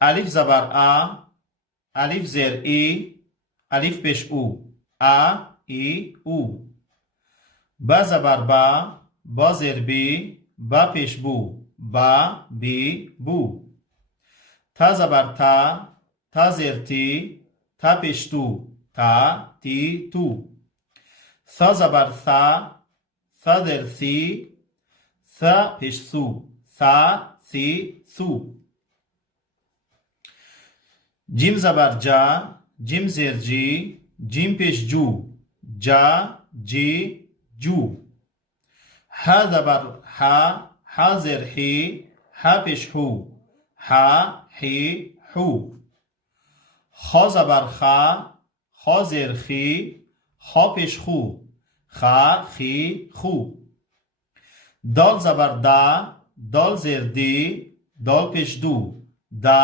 الف زبر ا، الف زیر ای، الف پیش او، ا ای او. با زبر با، با زیر بی، با پیش بو، با بی بو. تا زبر تا، تا زیر تی، تا پیش تو، تا تی تو. ثا زبر ثا، ثا زیر ثی، ثا پیش ثو، ثا ثی ثو. جیم زبر جا، جیم زیر جی، جیم پیش جو، جا جی جو. ها زبر ها، ها زیر حی، ها پیش حو، ها حی حو. خا زبر خا، خا زیر خی، خا پیش خو، خا خی خو. دال زبر دا، دال زیر دی، دال پیش دو، دا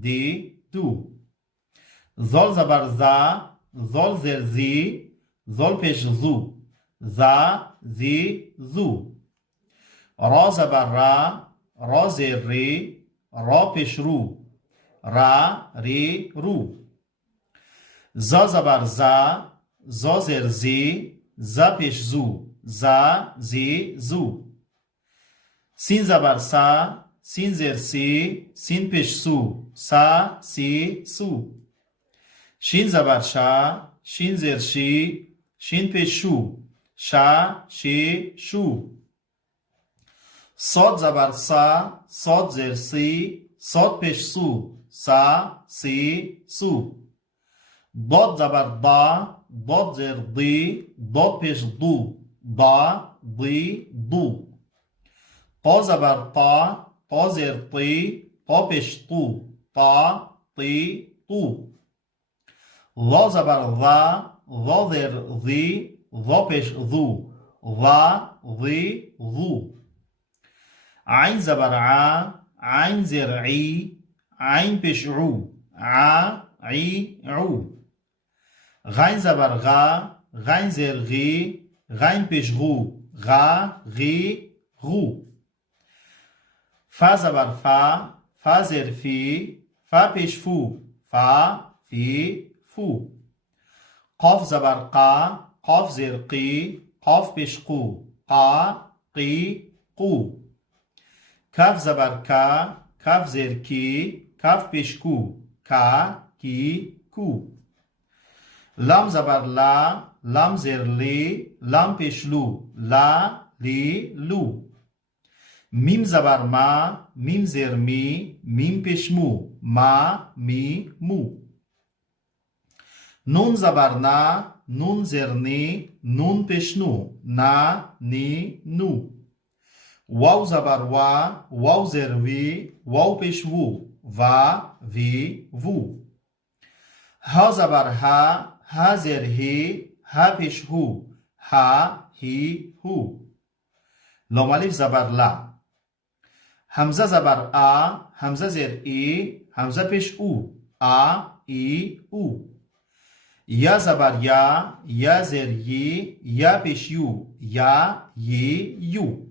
دی دو. زال زبر زا، زال زیر زی، زال پیش زو، زا زی زو. را زبر را، را زیر ری، را پیش رو، را ری رو. زا زبر زا، زا زیر زی، زا پیش زو، زا زی زو. سین زبر سا، سین زیر سی، سین پیش سو، سا سی سو. شین زبر شا، شین زیر شی، شین پیش شو، شا شی شو. صاد زبر سا، صاد زیر سی، صاد پیش سو، سا سی سو. ضاد زبر دا، ضاد زیر دی، ضاد پیش دو، دا دی دو. طا زبر طا، طا زیر طی، طا پیش طو، طا طی طو. ظا زبر ظا، ظا زیر ظی، ظا پیش ظو، ظا ظی ظو. عین زبر ع، عین زیر عی، عین پیش عو، ع عی عو. غین زبر غا، غین زیر غی، غین پیش غو، غا غی غو. فا زبر فا، فا زیر فی، فا پیش فو، فا فی فو. قاف زبر قا، قاف زیر قی، قاف پیش قو، قا قی قو. کاف زبر کا، کاف زیر کی، کاف پیش کو، کا کی کو. لام زبر لا، لام زیر لی، لام پیش لو، لا لی لو. میم زبر ما، میم زیر می، میم پیش مو، ما می مو. نون زبر نا، نون زیر نی، نون پیش نو، نا نی نو. واو زبر وا، واو زیر وی، واو پیش وو، وا وی وو. ها زبر ها، ها زیر هی، ها پیش هو، ها هی هو. لام الف زبر لا. همزه زبر آ، همزه زیر ای، همزه پیش او، آ ای او. یا زبر یا، یا زیر یی، یا پیش یو، یا یی یو.